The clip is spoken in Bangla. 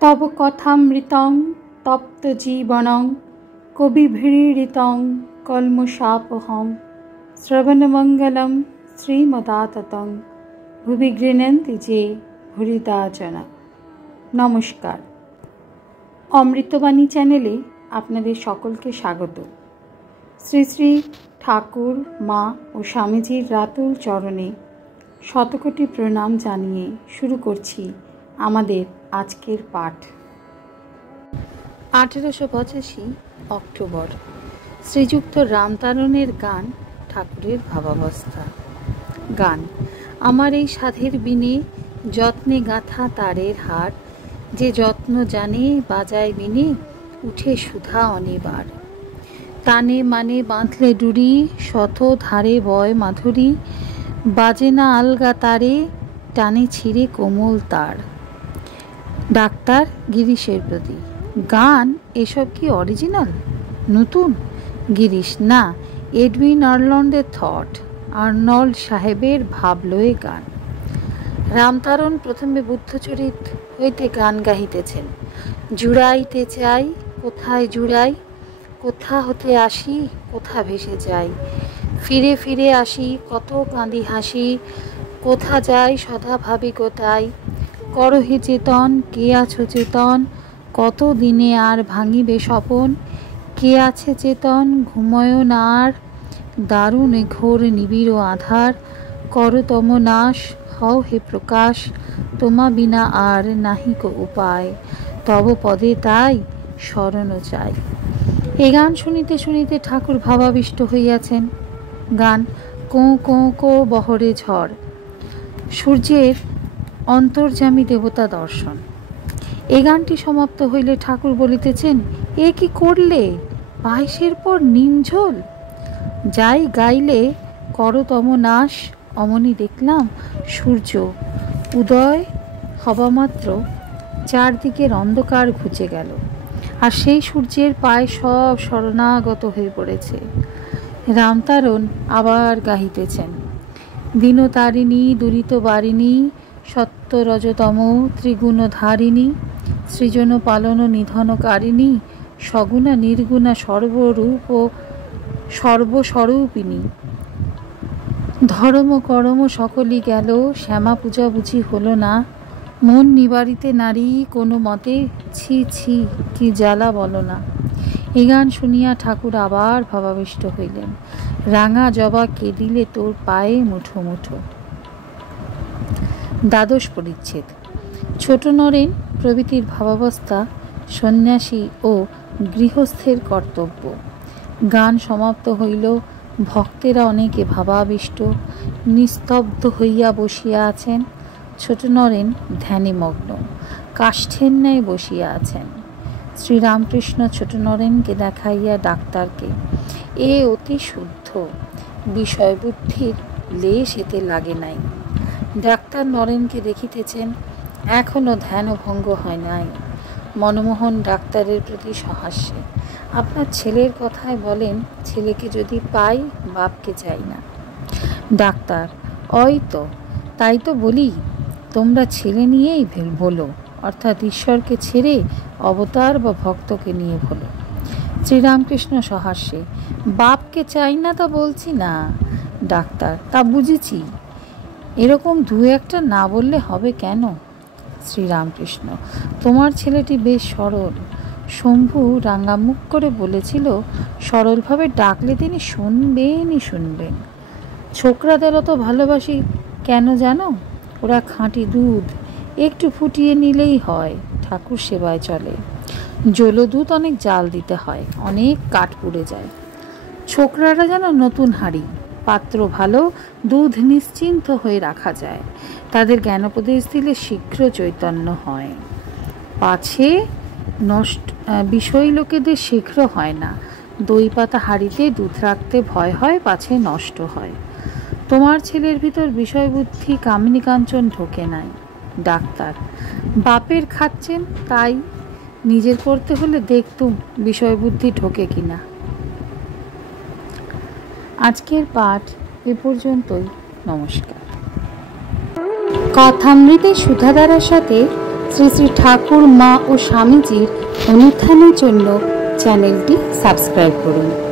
तव कथामृतं तप्तजीवनं कविभिरीडितं कल्मषापहं श्रवणमङ्गलं श्रीमदाततं भुवि गृह्णन्ति जे भूरिदा जना। नमस्कार, अमृतबाणी चैनेले आपनादेर सकलके स्वागत। श्री श्री ठाकुर मा और स्वामीजीर रातुल चरणे शतकोटी प्रणाम जानिए शुरू करछि आमादेर आजकेर पाठ। 1885 अक्टोबर श्रीजुक्त रामतारণের गान ठाकुरेर भावावस्था। गान आमार এই সাধের বিনে যত্নে গাথা তারের হার, যে যত্ন জানে বাজায় বিনে উঠে সুধা অনিবার। ताने माने बाँधले डुरी शत धारे बय माधुरी, बाजे ना आलगा तारे टाने छिड़े कोमल तार। डाक्तार गिरीशेर प्रति गान एसब कि अरिजिनल नतून? गिरीश ना, एडविन आर्लंडेर थट, आर्नल्ड साहेबेर भाबलये गान। रामतारण प्रथमे बुद्धचरित हইতে गान गाहितेছেন। जुड़ाइते चाই कोथाय जुड़ाई, कोथा होते आसि कोथा भेसे जाई, फिरे फिरे आसि कत काँदी हासि, कोथा जाई सदा भाबी कोथाय। करहे चेतन के आछो चेतन, कत दिने आर भांगिबे सपन, के आछे चेतन घुमयो ना आर, दारुण घोर निबिड़ आधार। करो तम नाश हও हे प्रकाश, तोमा बिना आर नाहि को उपाय, तब पदे ताई शरण चाই। এই গান শুনিতে শুনিতে ঠাকুর ভাবাবিষ্ট হইয়াছেন। গান কোঁ কোঁ কোঁ বহরে ঝড়, সূর্যের অন্তর্যামী দেবতা দর্শন। এই গানটি সমাপ্ত হইলে ঠাকুর বলিতেছেন, এ কি করলে, পায়েসের পর নিমঝোল। যাই গাইলে করো তম নাশ, অমনি দেখলাম সূর্য উদয় হবামাত্র চারদিকের অন্ধকার ঘুচে গেল, আর সেই সূর্যের পায়ে সব শরণাগত হয়ে পড়েছে। রামতারণ আবার গাহিতেছেন, দীনতারিণী দুরিত বারিণী, সত্য রজতম ত্রিগুণধারিণী, সৃজন পালন নিধনকারিণী, সগুণা নির্গুণা সর্বরূপ ও সর্বস্বরূপিণী। ধর্ম করম সকলই গেল, শ্যামা পূজা বুঝি হলো না, মন নিবারিতে নারী কোনো মতে, ছি ছি কি জ্বালা বলো না। এই গান শুনিয়া ঠাকুর আবার ভাবাবিষ্ট হইলেন। রাঙা জবা কেঁদিলে তোর পায়ে মুঠো মুঠো। দ্বাদশ পরিচ্ছেদ। ছোট নরেন প্রভৃতির ভাবাবস্থা সন্ন্যাসী ও গৃহস্থের কর্তব্য। গান সমাপ্ত হইল। ভক্তেরা অনেকে ভাবাবিষ্ট নিস্তব্ধ হইয়া বসিয়া আছেন। ছোট নরেন ধ্যানে মগ্ন কাষ্ঠের ন্যায় বসিয়া আছেন। শ্রীরামকৃষ্ণ ছোট নরেনকে দেখাইয়া ডাক্তারকে, এ অতি শুদ্ধ, বিষয় বুদ্ধির লেশ এতে লাগে নাই। ডাক্তার নরেনকে দেখিতেছেন, এখনো ধ্যানভঙ্গ হয় নাই। মনমোহন ডাক্তারের প্রতি সহাস্যে, আপনার ছেলের কথায় বলেন, ছেলেকে যদি পাই বাপকে চাই না। ডাক্তার, ওই তো, তাই তো বলি, তোমরা ছেলে নিয়েই বলো, অর্থাৎ ঈশ্বরকে ছেড়ে অবতার বা ভক্তকে নিয়ে বলো। শ্রীরামকৃষ্ণ সহাস্যে, বাপকে চাই না তা বলছি না। ডাক্তার, তা বুঝেছি, এরকম দু একটা না বললে হবে কেন? শ্রীরামকৃষ্ণ, তোমার ছেলেটি বেশ সরল। শম্ভু রাঙামুখ করে বলেছিল, সরলভাবে ডাকলে তিনি শুনবেনই শুনবেন। ছোকরাদের অত ভালোবাসি কেন জানো? ওরা খাঁটি দুধ, একটু ফুটিয়ে নিলেই হয়, ঠাকুর সেবায় চলে। জলদুধ অনেক জাল দিতে হয়, অনেক কাঠ পুড়ে যায়। ছোকরারা যেন নতুন হাঁড়ি, পাত্র ভালো, দুধ নিশ্চিন্ত হয়ে রাখা যায়। তাদের জ্ঞানোপদেশ দিলে শীঘ্র চৈতন্য হয়। পাছে নষ্ট বিষয় লোকেদের শীঘ্র হয় না। দই পাতা হাঁড়িতে দুধ রাখতে ভয় হয়, পাছে নষ্ট হয়। তোমার ছেলের ভিতর বিষয়বুদ্ধি কামিনী কাঞ্চন ঢোকে নাই। ডাক্তার, বাপের খাচ্ছেন তাই, নিজের করতে হলে দেখতুম বিষয়বুদ্ধি ঢোকে কিনা। আজকের পাঠ এ পর্যন্তই। নমস্কার। কথামৃতে সুধাধারার সাথে শ্রী শ্রী ঠাকুর, মা ও স্বামীজির অনুত্থানের জন্য চ্যানেলটি সাবস্ক্রাইব করুন।